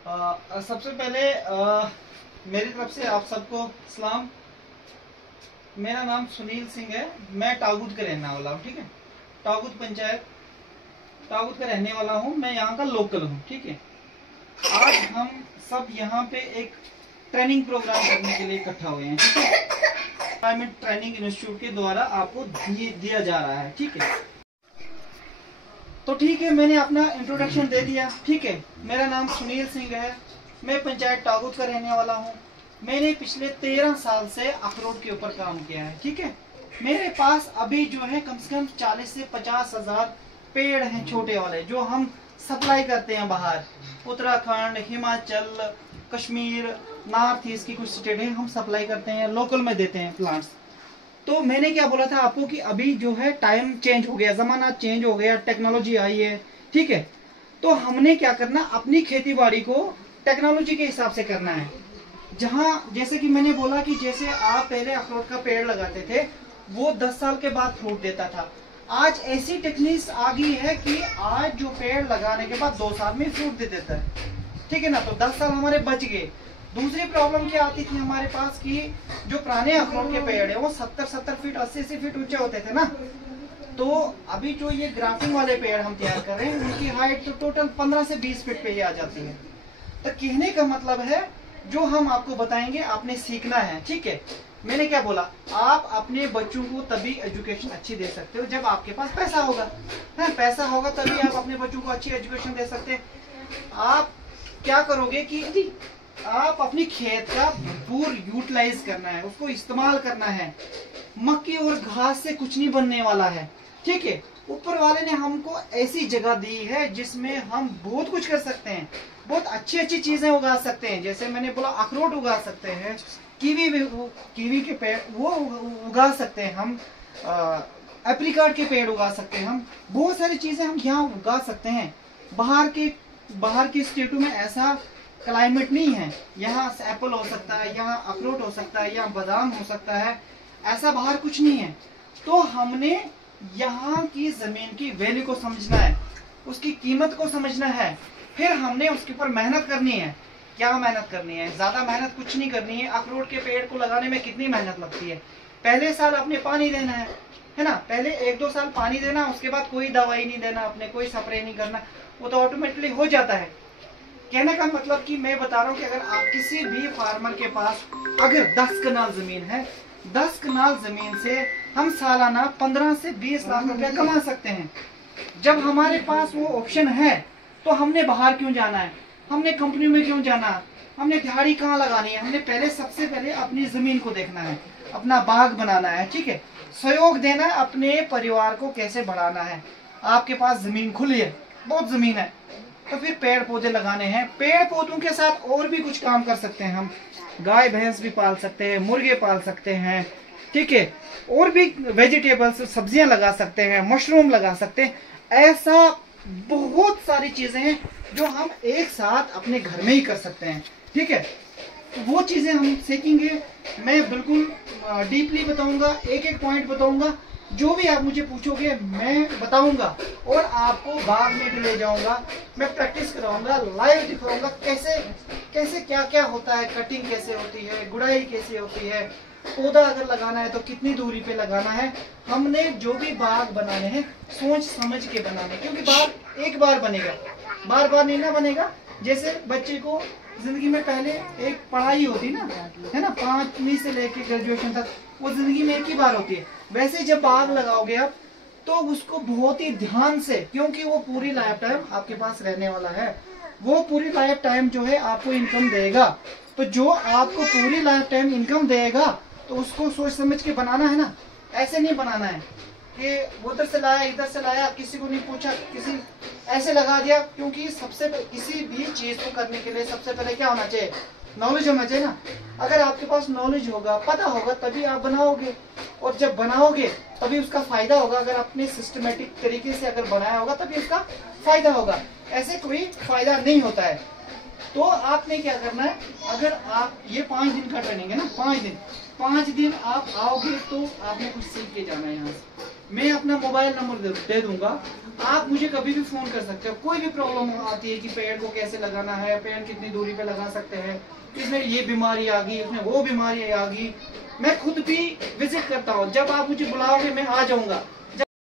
सबसे पहले मेरी तरफ से आप सबको सलाम। मेरा नाम सुनील सिंह है। मैं टाउगुद का रहने वाला हूँ, ठीक है। टाउगुद पंचायत टाउगुद का रहने वाला हूँ। मैं यहाँ का लोकल हूँ, ठीक है। आज हम सब यहाँ पे एक ट्रेनिंग प्रोग्राम करने के लिए इकट्ठा हुए हैं, ठीक है। क्लाइमेट ट्रेनिंग इंस्टीट्यूट के द्वारा आपको दिया जा रहा है, ठीक है। तो ठीक है, मैंने अपना इंट्रोडक्शन दे दिया, ठीक है। मेरा नाम सुनील सिंह है। मैं पंचायत टाउगुद का रहने वाला हूँ। मैंने पिछले 13 साल से अखरोट के ऊपर काम किया है, ठीक है। मेरे पास अभी जो है कम से कम 40 से 50 हजार पेड़ हैं छोटे वाले, जो हम सप्लाई करते हैं बाहर। उत्तराखंड, हिमाचल, कश्मीर, नॉर्थ ईस्ट की कुछ स्टेट है, हम सप्लाई करते हैं, लोकल में देते हैं प्लांट्स। तो मैंने क्या बोला था आपको कि अभी जो है टाइम चेंज हो गया, जमाना चेंज हो गया, टेक्नोलॉजी आई है, ठीक है। तो हमने क्या करना, अपनी खेती बाड़ी को टेक्नोलॉजी के हिसाब से करना है। जहाँ जैसे कि मैंने बोला कि जैसे आप पहले अखरोट का पेड़ लगाते थे, वो 10 साल के बाद फ्रूट देता था। आज ऐसी टेक्निक्स आ गई है कि आज जो पेड़ लगाने के बाद 2 साल में फ्रूट दे देता है, ठीक है ना। तो 10 साल हमारे बच गए। दूसरी प्रॉब्लम क्या आती थी हमारे पास कि जो पुराने अखरोट के पेड़ है वो 70-70 फीट 80 फीट ऊंचे होते थे ना। तो अभी जो ये ग्राफ्टिंग वाले पेड़ हम तैयार कर रहे हैं, उनकी हाइट तो टोटल 15 से 20 फीट पे ही आ जाती है। तो कहने का मतलब है, जो हम आपको बताएंगे आपने सीखना है, ठीक है। मैंने क्या बोला, आप अपने बच्चों को तभी एजुकेशन अच्छी दे सकते हो जब आपके पास पैसा होगा, है। पैसा होगा तभी आप अपने बच्चों को अच्छी एजुकेशन दे सकते हैं। आप क्या करोगे कि आप अपनी खेत का भरपूर यूटिलाइज करना है, उसको इस्तेमाल करना है। मक्की और घास से कुछ नहीं बनने वाला है, ठीक है। ऊपर वाले ने हमको ऐसी जगह दी है जिसमें हम बहुत कुछ कर सकते हैं, बहुत अच्छी अच्छी चीजें उगा सकते हैं। जैसे मैंने बोला, अखरोट उगा सकते हैं, कीवी के पेड़ वो उगा सकते हैं हम, एप्रिकॉट के पेड़ उगा सकते हैं हम, बहुत सारी चीजें हम यहाँ उगा सकते हैं। बाहर के स्टेटों में ऐसा क्लाइमेट नहीं है। यहाँ एप्पल हो सकता है, यहाँ अखरोट हो सकता है, यहाँ बादाम हो सकता है, ऐसा बाहर कुछ नहीं है। तो हमने यहाँ की जमीन की वैल्यू को समझना है, उसकी कीमत को समझना है, फिर हमने उसके ऊपर मेहनत करनी है। क्या मेहनत करनी है? ज्यादा मेहनत कुछ नहीं करनी है। अखरोट के पेड़ को लगाने में कितनी मेहनत लगती है? पहले साल आपने पानी देना है ना। पहले 1-2 साल पानी देना, उसके बाद कोई दवाई नहीं देना, आपने कोई स्प्रे नहीं करना, वो तो ऑटोमेटिकली हो जाता है। कहने का मतलब कि मैं बता रहा हूँ कि अगर आप किसी भी फार्मर के पास अगर 10 कनाल जमीन है, 10 कनाल जमीन से हम सालाना 15 से 20 लाख रुपया कमा सकते हैं। जब हमारे पास वो ऑप्शन है तो हमने बाहर क्यों जाना है, हमने कंपनियों में क्यों जाना, हमने दिहाड़ी कहाँ लगानी है। हमने सबसे पहले अपनी जमीन को देखना है, अपना बाग बनाना है, ठीक है। सहयोग देना है, अपने परिवार को कैसे बढ़ाना है। आपके पास जमीन खुली है, बहुत जमीन है, तो फिर पेड़ पौधे लगाने हैं। पेड़ पौधों के साथ और भी कुछ काम कर सकते हैं हम। गाय भैंस भी पाल सकते हैं, मुर्गे पाल सकते हैं, ठीक है। और भी वेजिटेबल्स, सब्जियां लगा सकते हैं, मशरूम लगा सकते हैं। ऐसा बहुत सारी चीजें हैं जो हम एक साथ अपने घर में ही कर सकते हैं, ठीक है। तो वो चीजें हम सीखेंगे। मैं बिल्कुल डीपली बताऊंगा, एक एक पॉइंट बताऊंगा। जो भी आप मुझे पूछोगे मैं बताऊंगा, और आपको बाग में भी ले जाऊंगा, मैं प्रैक्टिस कराऊंगा, लाइव दिखाऊंगा कैसे कैसे क्या क्या होता है, कटिंग कैसे होती है, गुड़ाई कैसे होती है, पौधा अगर लगाना है तो कितनी दूरी पे लगाना है। हमने जो भी बाग बनाने हैं सोच समझ के बनाने, क्योंकि बाग एक बार बनेगा, बार बार नहीं ना बनेगा। जैसे बच्चे को जिंदगी में पहले एक पढ़ाई होती ना, है ना, 5वीं से लेके ग्रेजुएशन तक, वो जिंदगी में एक ही बार होती है। वैसे जब बाग लगाओगे आप तो उसको बहुत ही ध्यान से, क्योंकि वो पूरी लाइफ टाइम आपके पास रहने वाला है, वो पूरी लाइफ टाइम जो है आपको इनकम देगा। तो जो आपको पूरी लाइफ टाइम इनकम देगा तो उसको सोच समझ के बनाना है ना। ऐसे नहीं बनाना है कि उधर से लाया इधर से लाया, किसी को नहीं पूछा, किसी ऐसे लगा दिया। क्योंकि किसी भी चीज को करने के लिए सबसे पहले क्या होना चाहिए, नॉलेज होना चाहिए ना। अगर आपके पास नॉलेज होगा, पता होगा, तभी आप बनाओगे, और जब बनाओगे तभी उसका फायदा होगा। अगर आपने सिस्टमेटिक तरीके से अगर बनाया होगा तभी उसका फायदा होगा, ऐसे कोई फायदा नहीं होता है। तो आपने क्या करना है, अगर आप ये 5 दिन का ट्रेनिंग है ना, 5 दिन आप आओगे तो आपने कुछ सीख के जाना है यहाँ से। मैं अपना मोबाइल नंबर दे दूंगा, आप मुझे कभी भी फोन कर सकते हो। कोई भी प्रॉब्लम आती है कि पेड़ को कैसे लगाना है, पेड़ कितनी दूरी पे लगा सकते हैं, इसमें ये बीमारी आ गई, इसमें वो बीमारी आ गई, मैं खुद भी विजिट करता हूँ। जब आप मुझे बुलाओगे मैं आ जाऊंगा।